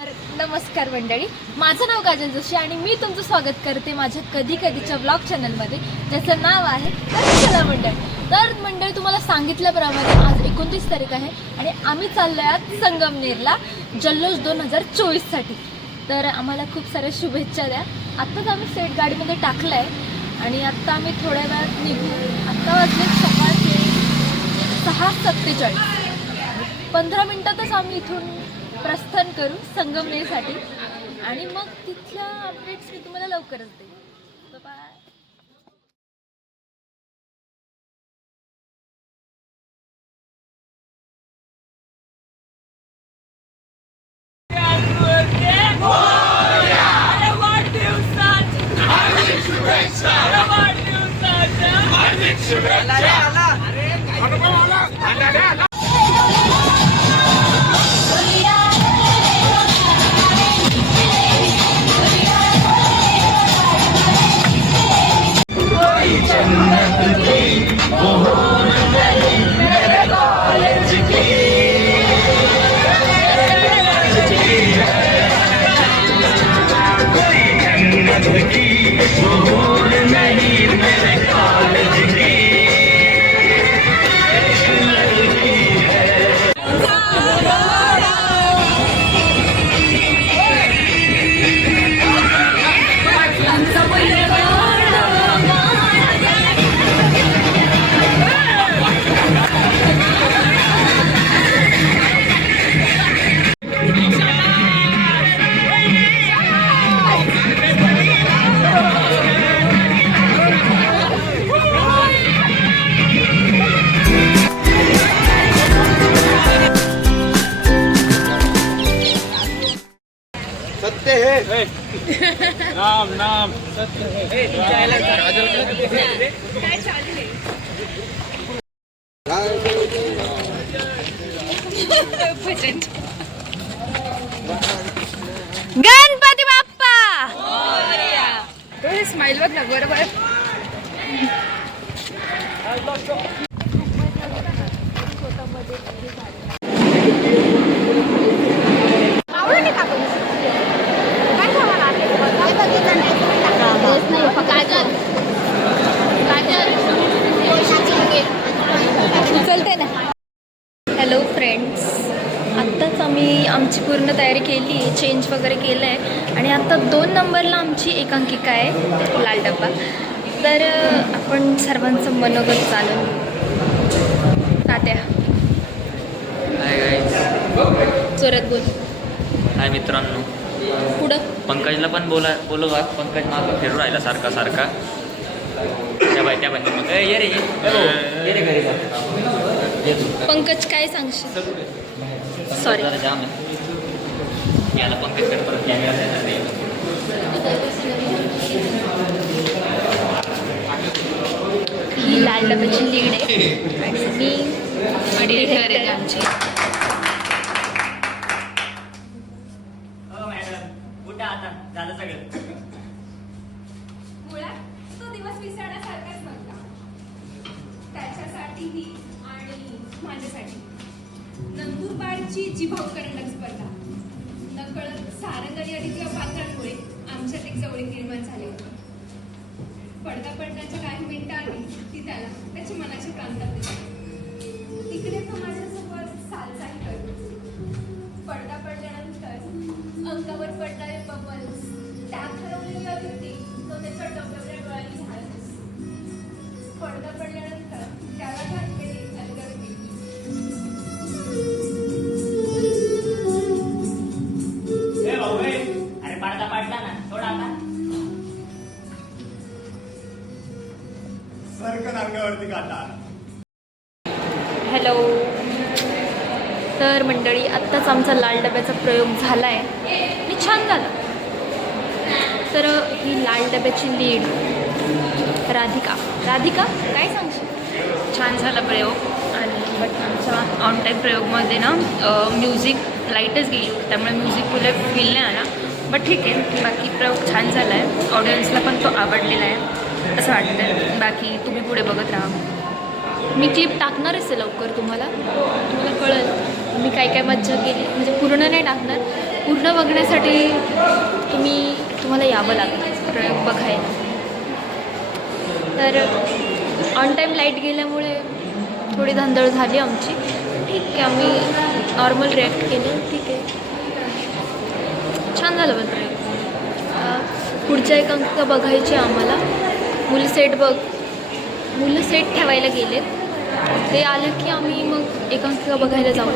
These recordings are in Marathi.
नमस्कार मंडळी, माझं नाव काजल जोशी आणि मी तुमचं स्वागत करते माझ्या कधी कधीच्या व्लॉग चॅनलमध्ये, ज्याचं नाव आहे चला मंडळी. तर मंडळी, तुम्हाला सांगितल्याप्रमाणे आज 29 तारीख आहे आणि आम्ही चाललो आहोत संगमनेरला जल्लोष 2024साठी. तर आम्हाला खूप साऱ्या शुभेच्छा द्या. आत्ताच आम्ही सेट गाडीमध्ये टाकलं आहे आणि आत्ता आम्ही थोड्या वेळात निघू. आत्ता वाजले सकाळचे 6:47. 15 मिनिटातच आम्ही इथून प्रस्थान करू संगमनेरसाठी आणि मग तिथल्या अपडेट्स मी तुम्हाला लवकरच देईन. बाय. सत्य है नाम नाम सत्य है. काय चालू आहे? गणपती बाप्पा मोरया. स्माइल बघ ना बरोबर. उचलते ना. हॅलो फ्रेंड्स, आत्ताच आम्ही आमची पूर्ण तयारी केली, चेंज वगैरे केलं आहे आणि आत्ता 2 नंबरला आमची एकांकिका आहे, लाल डब्बा. तर आपण सर्वांचं मनोगत चालून तात्या. हाय गाईज, जोरात बोल. हाय मित्रांनो. पुढं पंकजला पण बोलवा. पंकज मागं फिरून राहिला सारखा सारखा. त्या बाय ये रे घरी जा. पंकज काय सांगशील? सॉरी. जरा जाम आहे याला. पंकजकडे परत कॅमेरा देणार नाही. ही लाल डब्याची लीड आहे आणि मी डिरेक्टर आहे आमची. कुठं आता झालं सगळं. मुळात तो दिवस विसरण्यासारखाच नव्हता. त्याच्यासाठीही आणि माझ्यासाठी. नंदुरबारची जिभाऊ करंडक स्पर्धा. नकळत सारंगणी आणि किंवा पात्रांमुळे आमच्यात एक जवळीक निर्माण झाली होती. पडदा पडण्याच्या काही मिनिटं आली ती त्याला त्याच्या मनाची प्रांतात दिली. तिकडे तो माझ्यासोबत सालचाल करतो. पडदा पडल्यानंतर अंगावर पडणारे बबल्स, त्यात हरवलेली अतिथी तो त्याच्या डबडबऱ्या डोळ्यांनी झाडत. पडदा पडल्यानंतर त्याला घातलेली अलगडगी. अरे पडदा पाडला ना थोडा आता. सरकन अंगावरती काटा. हॅलो. तर मंडळी, आत्ताच आमचा लाल डब्याचा प्रयोग झाला आहे आणि छान झाला. तर ही लाल डब्याची लीड राधिका. काय सांगशील? छान झाला प्रयोग. आणि बट आमच्या ऑन टाईम प्रयोगमध्ये ना म्युझिक लाईटच गेली होती, त्यामुळे म्युझिक फुल फील नाही आला. बट ठीक आहे, बाकी प्रयोग छान झाला आहे. ऑडियन्सला पण तो आवडलेला आहे असं वाटतं आहे. बाकी तुम्ही पुढे बघत राहा. मी क्लिप टाकणारच आहे लवकर. तुम्हाला कळेल मी काय काय मज्जा केली. म्हणजे पूर्ण नाही टाकणार, पूर्ण बघण्यासाठी तुम्हाला यावं लागेल प्रयोग बघायला. तर ऑन टाईम लाईट गेल्यामुळे थोडी धांदळ झाली आमची. ठीक आहे, आम्ही नॉर्मल रिॲक्ट केलं. ठीक आहे, छान झालं पण प्रयोग. पुढच्या एक अंक बघायचे आम्हाला. मुलं सेट ठेवायला गेलेत. ते आलं की आम्ही मग एकांकिका बघायला जाऊ.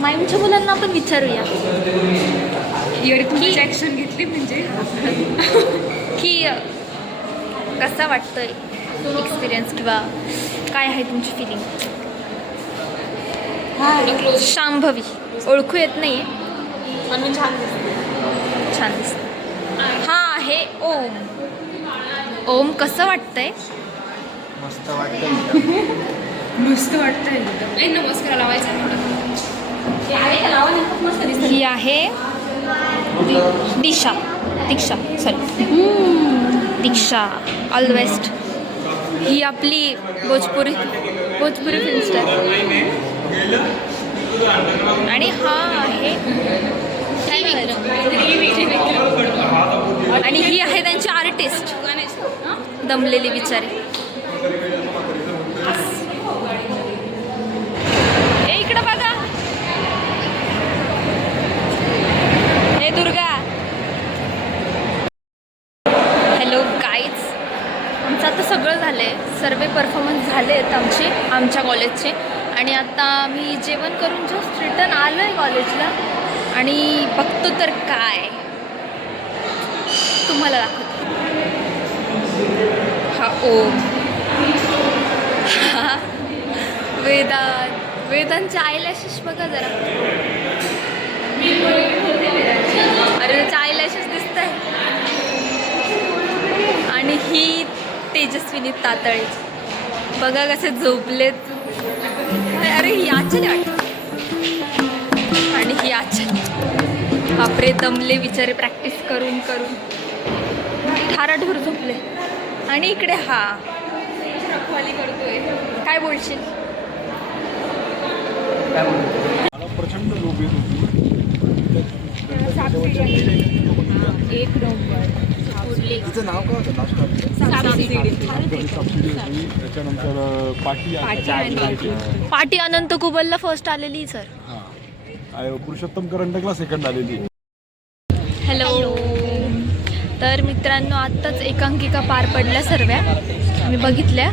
माईमच्या मुलांना आपण विचारूया तुमची ॲक्शन घेतली म्हणजे की कसा वाटतंय एक्सपिरियन्स किंवा काय आहे तुमची फिलिंग. शांभवी ओळखू येत नाही आहे. छान दिसते. हा आहे ओम. कसं वाटतंय. मस्त वाटतं. मस्त वाटतंय. नमस्कार लावायचा. ही आहे दीक्षा ऑल द बेस्ट. ही आपली भोजपुरी फिल्म स्टार. आणि हा आहे आणि ही आहे त्यांची आर्टिस्ट दमलेली बिचारी. इकडं बघा. हे दुर्गा. हॅलो गाईज, आमचं आता सगळं झालं आहे. सर्व परफॉर्मन्स झाले आहेत आमच्या कॉलेजचे. आणि आता आम्ही जेवण करून जस्ट रिटर्न आलो आहे कॉलेजला. आणि बघतो तर काय तुम्हाला दाखवतो. हा ओम. हा वेदांच्या आयलॅशेस बघा जरा. अरे त्याच्या आयलॅशेस दिसत आहे. आणि ही तेजस्विनी तातळे बघा कसे झोपलेत. अरे ही आचल वाटत. आणि ही आचल बापरे दमले बिचारे प्रॅक्टिस करून ठाराठूर झोपले. आणि इकडे हा रखवाली करतोय. काय बोलशील. प्रचंड लोभ येत होती. एक नंबर. तिचं नाव काय होतं लास्ट सबसिडी होती. त्याच्यानंतर पाटी अनंत कुबलला फर्स्ट आलेली सर. हां, पुरुषोत्तम करंडकला सेकंड आलेली. हॅलो. तर मित्रांनो, आत्ताच एकांकिका पार पडल्या सर्व आम्ही बघितल्या.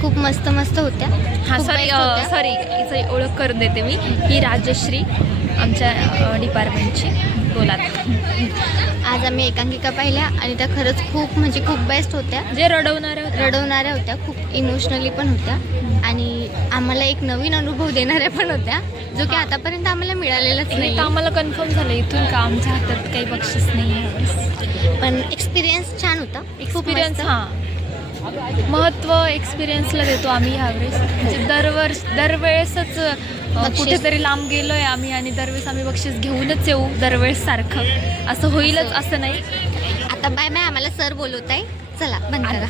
खूप मस्त होत्या. हां खूप best होत्या. सॉरी हिचं ओळख करून देते मी. ही राजश्री आमच्या डिपार्टमेंटची. बोला. आज आम्ही एकांकिका पाहिल्या आणि त्या खरंच खूप बेस्ट होत्या. जे रडवणाऱ्या होत्या. खूप इमोशनली पण होत्या. आणि आम्हाला एक नवीन अनुभव देणाऱ्या पण होत्या, जो की आतापर्यंत आम्हाला मिळालेलाच नाही. तर आम्हाला कन्फर्म झालं इथून का आमच्या हातात काही बक्षीस नाही आहे. पण एक्सपिरियन्स छान होता. एक्सपिरियन्स महत्त्व एक्सपिरियन्सला देतो आम्ही ह्यावेळेस. म्हणजे दरवेळेसच कुठेतरी लांब गेलोय आम्ही आणि दरवेळेस आम्ही बक्षीस घेऊनच येऊ दरवेळेस सारखं. असं होईलच असं नाही. आता बाय बाय. आम्हाला सर बोलवत आहे. चला बंद करा.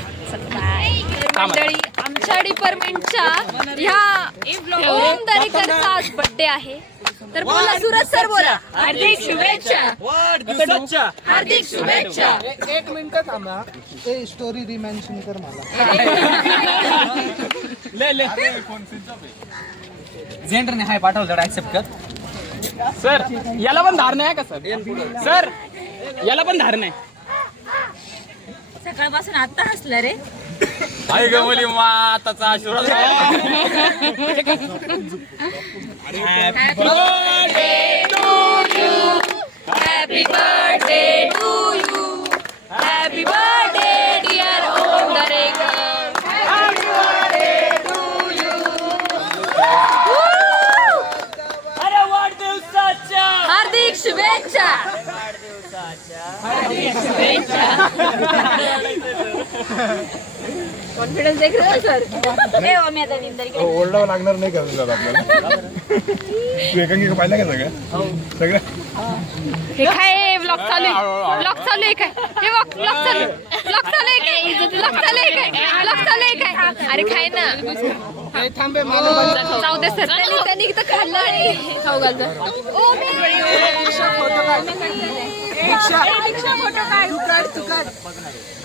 मंडळी, आमच्या डिपार्टमेंटच्या ह्या ओम दरेकरचा आज बर्थडे आहे. तर बोला सूरज सर, बोला. हार्दिक शुभेच्छा. हार्दिक शुभेच्छा. एक मिनिट थांबा. ते स्टोरी रिमेन्शन कर मला. जेंडरने हाय पाठवलं ऍक्सेप्ट कर. सर याला पण धारणा आहे का सर याला पण धारणा आहे. सकाळपासून आता हसला रे. आई गमली माताचा आशीर्वाद. Happy birthday to you. Happy birthday dear Om Darekar. हार्दिक शुभेच्छा. कॉन्फिडन्स देख रहा सर. ओरडावं लागणार नाही का आपल्याला. तू एकांकिका पाहिलं का सगळं. हे काय ब्लॉग चालू आहे. ब्लॉग चालू आहे काय? हे बघ ब्लॉग चालू आहे काय? ब्लॉग चालू आहे काय? ब्लॉग चालू आहे काय? अरे खाय ना. थांबे मला जाऊ दे सर. त्यांनी इथं खाल्लं आणि खाऊ घालतं.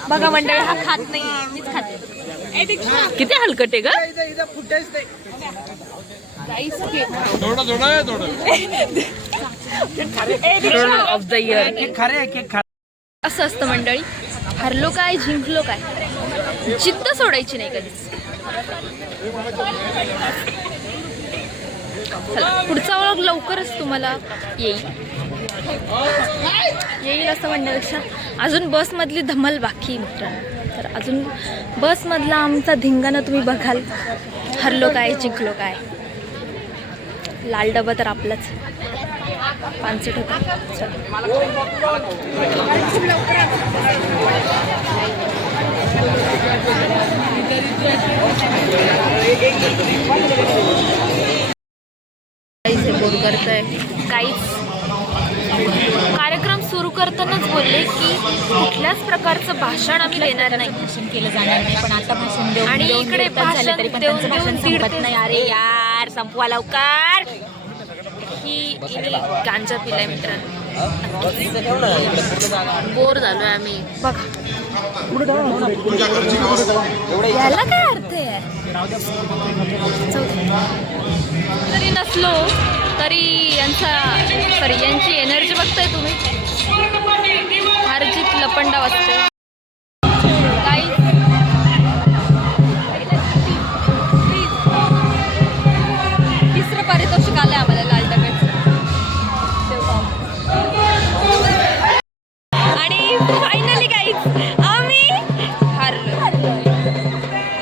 बघा मंडळी हा खात नाही, मीच खाते. किती हलकट आहे ग. फुटेज दे. थोडं थोडं थोडं ऑफ द इयर. खरे केक खा. असं असतं मंडळी. हरलो काय जिंकलो काय, जिद्द सोडायची नाही कधीच. चला पुढचा व्लॉग लवकरच तुम्हाला येईल असं म्हणण्यापेक्षा अजून बसमधली धमाल बाकी मित्रांनो. तर अजून बसमधला आमचा धिंगाणा तुम्ही बघाल. हरलो काय जिंकलो काय. लाल डबा तर आपलाच पानसट होता. बोर करतोय काहीच. कार्यक्रम सुरू करतानाच बोलले की कुठल्याच प्रकारचं भाषण आम्ही देणार नाही. भाषण केलं जाणार नाही, पण आता भाषण देऊन आणि देऊन इकडे दीड तास झाले तरी पण त्यांचं देऊन भाषण दीड संपत तास. नाही. अरे यार संपवा लवकर. ही गांजा पिलाय मित्रांनो. बोर झालोय आम्ही. बघा याला काय अर्थ आहे? जरी नसलो तरी यांची एनर्जी बघताय तुम्ही. हारजीत लपंडा वाजते. तिसरं पारितोषिक आलंय आम्हाला लाल डब्याचं. आणि फायनली गाईज आम्ही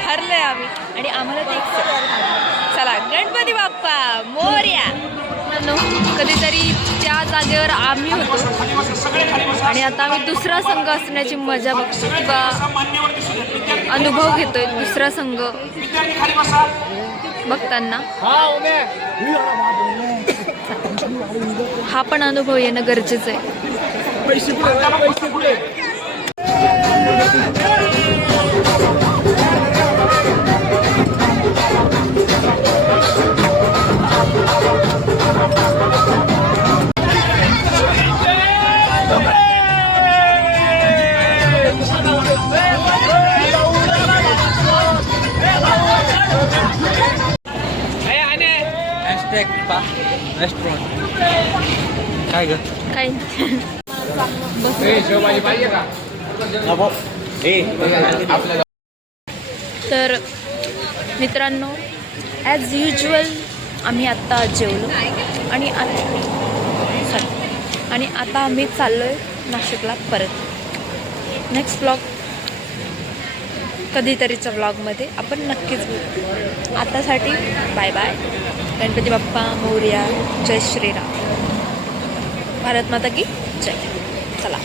हरलोय आम्ही. आणि आम्हाला ते चला गणपती बाप्पा मोरया. कधीतरी त्या जागेवर आम्ही होतो आणि आता आम्ही दुसरा संघ असण्याची मजा बघतो किंवा अनुभव घेतोय. दुसरा संघ बघताना हा पण अनुभव येणं गरजेचं आहे. काय ग काय शेवभाजी पाहिजे का? तर मित्रांनो ॲज युजल आम्ही आत्ता जेवलो आणि आता आम्ही चाललो आहे नाशिकला परत. नेक्स्ट ब्लॉग कधीतरीच्या ब्लॉगमध्ये आपण नक्कीच भेटू. आतासाठी बाय बाय. गणपती बाप्पा मोरया. जय श्रीराम. भारत माता की जय. चला.